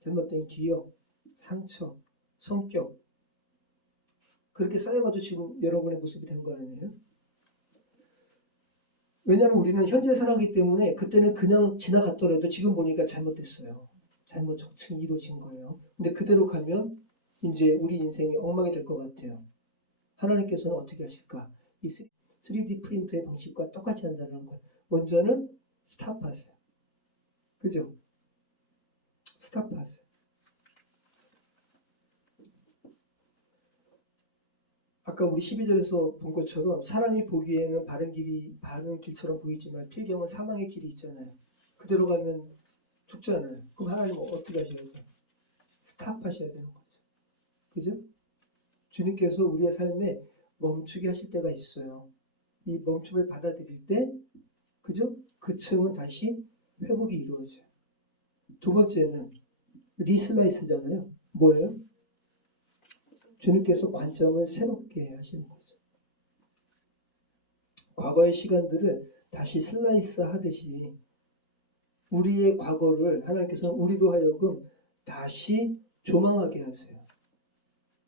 잘못된 기억, 상처, 성격 그렇게 쌓여가지고 지금 여러분의 모습이 된 거 아니에요? 왜냐하면 우리는 현재 살아가기 때문에 그때는 그냥 지나갔더라도 지금 보니까 잘못됐어요. 잘못 적층이 이루어진 거예요. 근데 그대로 가면 이제 우리 인생이 엉망이 될 것 같아요. 하나님께서는 어떻게 하실까? 이 3D 프린터의 방식과 똑같이 한다는 거예요. 먼저는 스탑하세요. 그죠? 스탑하세요. 아까 우리 12절에서 본 것처럼 사람이 보기에는 바른 길처럼 보이지만 필경은 사망의 길이 있잖아요. 그대로 가면 죽잖아요. 그럼 하나님은 어떻게 하셔야 돼요? 스탑하셔야 되는 거죠. 그죠? 주님께서 우리의 삶에 멈추게 하실 때가 있어요. 이 멈춤을 받아들일 때, 그죠? 그 층은 다시 회복이 이루어져요. 두 번째는 리슬라이스잖아요. 뭐예요? 주님께서 관점을 새롭게 하시는 거죠. 과거의 시간들을 다시 슬라이스 하듯이 우리의 과거를 하나님께서 우리로 하여금 다시 조망하게 하세요.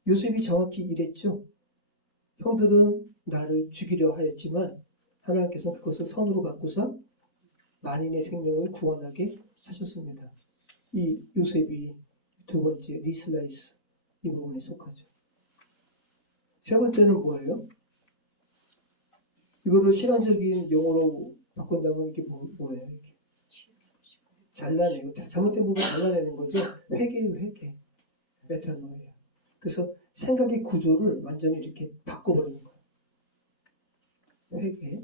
요셉이 정확히 이랬죠. 형들은 나를 죽이려 하였지만 하나님께서 그것을 선으로 바꾸사 만인의 생명을 구원하게 하셨습니다. 이 요셉이 두 번째 리슬라이스 이 부분에 속하죠. 세 번째는 뭐예요? 이거를 신앙적인 용어로 바꾼다면 이게 뭐예요? 이게? 잘라내고 잘못된 부분 잘라내는 거죠. 회개예요, 회개. 메타노예요. 그래서 생각의 구조를 완전히 이렇게 바꿔버리는 거예요. 회개.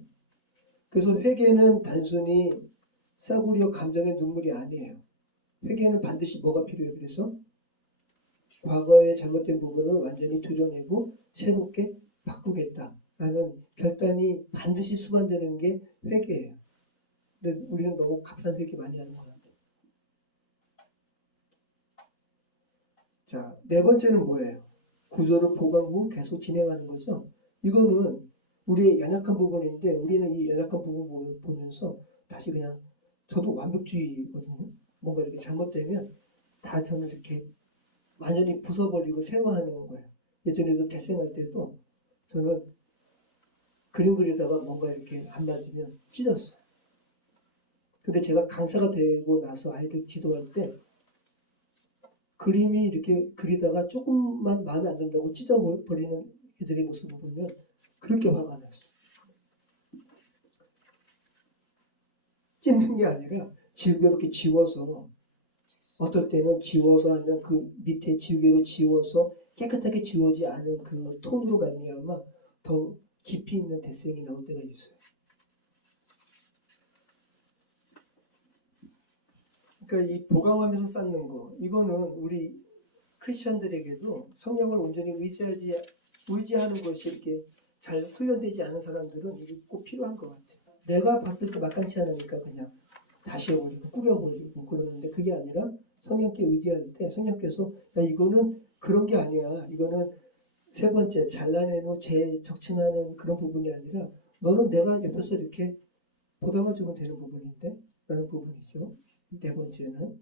그래서 회개는 단순히 싸구려 감정의 눈물이 아니에요. 회개는 반드시 뭐가 필요해요? 그래서 과거의 잘못된 부분을 완전히 도려내고 새롭게 바꾸겠다라는 결단이 반드시 수반되는 게 회개예요. 근데 우리는 너무 값싼 회개 많이 하는 것 같아요. 자, 네 번째는 뭐예요? 구조를 보강 후 계속 진행하는 거죠. 이거는 우리의 연약한 부분인데 우리는 이 연약한 부분을 보면서 다시 그냥 저도 완벽주의거든요. 뭔가 이렇게 잘못되면 다 저는 이렇게 완전히 부숴버리고 새로 하는 거예요. 예전에도 대생할 때도 저는 그림 그리다가 뭔가 이렇게 안 맞으면 찢었어요. 근데 제가 강사가 되고 나서 아이들 지도할 때 그림이 이렇게 그리다가 조금만 마음에 안 든다고 찢어버리는 애들의 모습을 보면 그렇게 화가 났어요. 찢는 게 아니라 지우개로 지워서 어떨 때는 지워서 하면 그 밑에 지우개로 지워서 깨끗하게 지워지 않은 그 톤으로 말미암아 더 깊이 있는 대생이 나올 때가 있어요. 그러니까 이 보강하면서 쌓는 거 이거는 우리 크리스천들에게도 성령을 온전히 의지하는 것이 이렇게 잘 훈련되지 않은 사람들은 이게 꼭 필요한 것 같아요. 내가 봤을 때 마땅치 않으니까 그냥 다시 해버리고 꾸겨버리고 그러는데 그게 아니라 성령께 의지할 때 성령께서 야 이거는 그런 게 아니야. 이거는 세 번째 잘라낸 후 재적칭하는 그런 부분이 아니라 너는 내가 옆에서 이렇게 보담아주면 되는 부분인데 라는 부분이죠. 네 번째는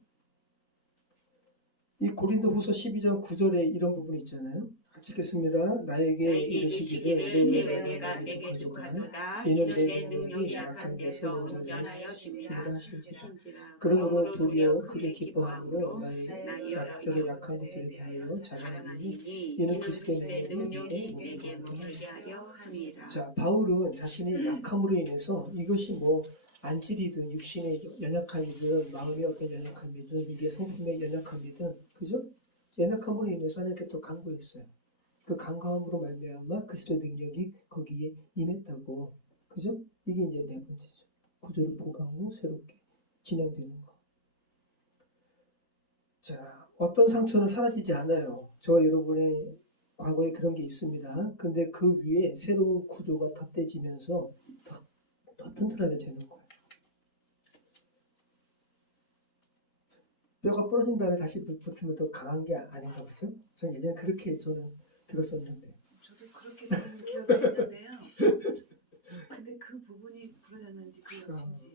이 고린도후서 12장 9절에 이런 부분이 있잖아요. 같이 읽겠습니다. 나에게 이르시기를 내 은혜가 내게 족하도다. 이는 내 능력이 약한 데서 온전하여 심이라 하시니라. 그러므로 도리어 크게 기뻐함으로 나의 여러 약한 것들에 대하여 자랑하니 이는 그리스도의 능력이 내게 머물게 하려 함이라. 자, 바울은 자신의 약함으로 인해서 이것이 뭐 안질이든 육신의 연약함이든 마음의 어떤 연약함이든 이게 성품의 연약함이든 그죠? 연약함으로 인해서 하나님께 더 간구했어요. 그 간구함으로 말미암아 그리스도의 능력이 거기에 임했다고. 그죠? 이게 이제 네 번째죠. 구조를 보강 후 새롭게 진행되는 거. 자, 어떤 상처는 사라지지 않아요. 저와 여러분의 과거에 그런 게 있습니다. 근데 그 위에 새로운 구조가 덧대지면서 더 튼튼하게 되는 거예요. 뼈가 부러진 다음에 다시 붙으면 더 강한 게 아닌가 보죠? 저는 예전에 그렇게 저는 들었었는데. 저도 그렇게 들은 기억이 있는데요. 근데 그 부분이 부러졌는지 그 옆인지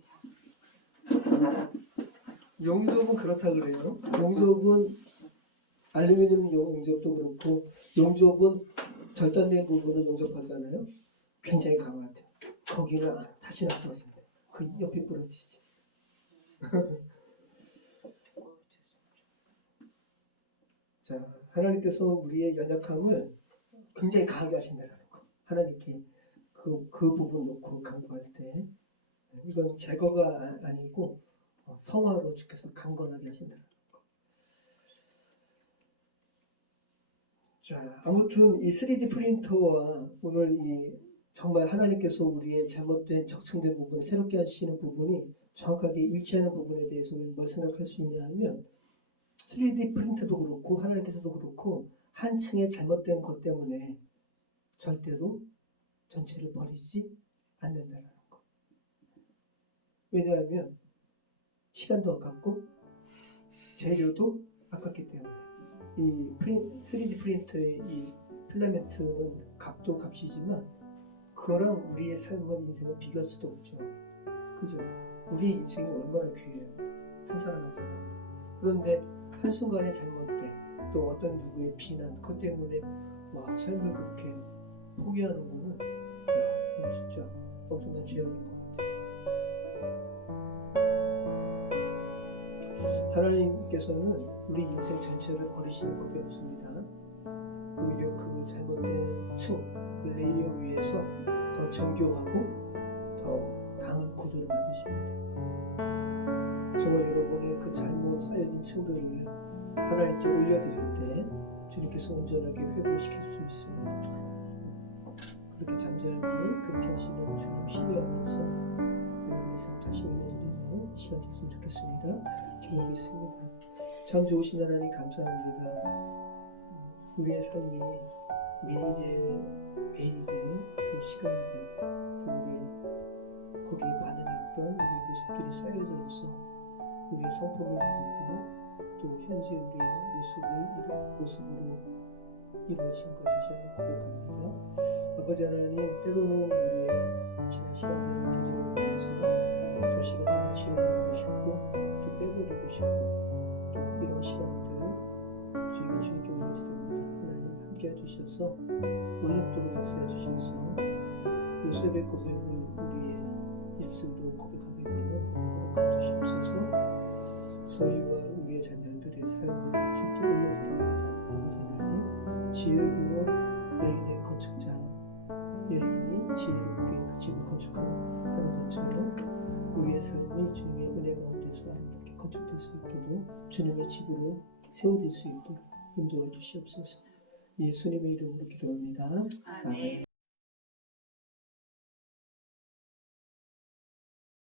용접은 그렇다 그래요. 용접은 알루미늄 용접도 그렇고 용접은 절단된 부분을 용접하잖아요. 굉장히 강하대요. 거기는 다시는 안 부러진대. 그 옆이 부러지지. 자, 하나님께서 우리의 연약함을 굉장히 강하게 하신다는 거. 하나님께 그 부분 놓고 간구할 때 이건 제거가 아니고 성화로 주께서 강건하게 하신다는 거. 자, 아무튼 이 3D 프린터와 오늘 이 정말 하나님께서 우리의 잘못된 적층된 부분을 새롭게 하시는 부분이 정확하게 일치하는 부분에 대해서 우리는 뭘 생각할 수 있냐 하면 3D 프린터도 그렇고 하나님께서도 그렇고 한 층의 잘못된 것 때문에 절대로 전체를 버리지 않는다는 거. 왜냐하면 시간도 아깝고 재료도 아깝기 때문에 이 3D 프린터의 이 필라멘트는 값도 값이지만 그거랑 우리의 삶과 인생은 비교할 수도 없죠. 그죠? 우리의 인생이 얼마나 귀해요. 한 사람 한 사람. 그런데 한순간의 잘못됨, 또 어떤 누구의 비난, 그것 때문에 삶을 그렇게 포기하는 거는 이건 진짜 엄청난 죄악인 것 같아요. 하나님께서는 우리 인생 전체를 버리시는 법이 없습니다. 오히려 그 잘못된 그 레이어 위에서 더 정교하고 더 강한 구조를 만드십니다. 정말 여러분의 그 잘못 쌓여진 층들을 하나님께 올려드릴 때 주님께서 온전하게 회복시켜 줄 수 있습니다. 그렇게 잠잠히 그렇게 하시는 주님 신뢰하면서 여러분의 삶 다시 올려드리는 시간 됐으면 좋겠습니다. 기도하겠습니다. 참 좋으신 하나님 감사합니다. 우리의 삶이 매일의 그 시간들, 또 우리 거기에 반응했던 우리의 모습들이 쌓여져서 우리의 성품을 이루고 또 현재 우리의 모습으로 이루어진 것 다시 한번 고백합니다. 아버지 하나님, 때로는 우리의 지난 시간들을 되돌아보면서 저 시간들을 지워버리고 싶고 또 빼버리고 싶고 또 이런 시간들 저희가 주님께 올려드립니다. 하나님 함께 해주셔서 오랫도록 역사해 주셔서 요셉의 고백을 우리의 입술로 고백하게 되는 은혜를 허락해 주시옵소서. 저희와 우리의 자녀들의 삶을 주께 올려드립니다. 아버지 하나님, 지혜로운 여인의 건축자, 여인이 지혜롭게 그 집을 건축하는 것처럼 우리의 삶이 주님의 은혜 가운데서 아름답게 건축될 수 있도록 주님의 집으로 세워질 수 있도록 인도해 주시옵소서. 예수님의 이름으로 기도합니다. 아멘.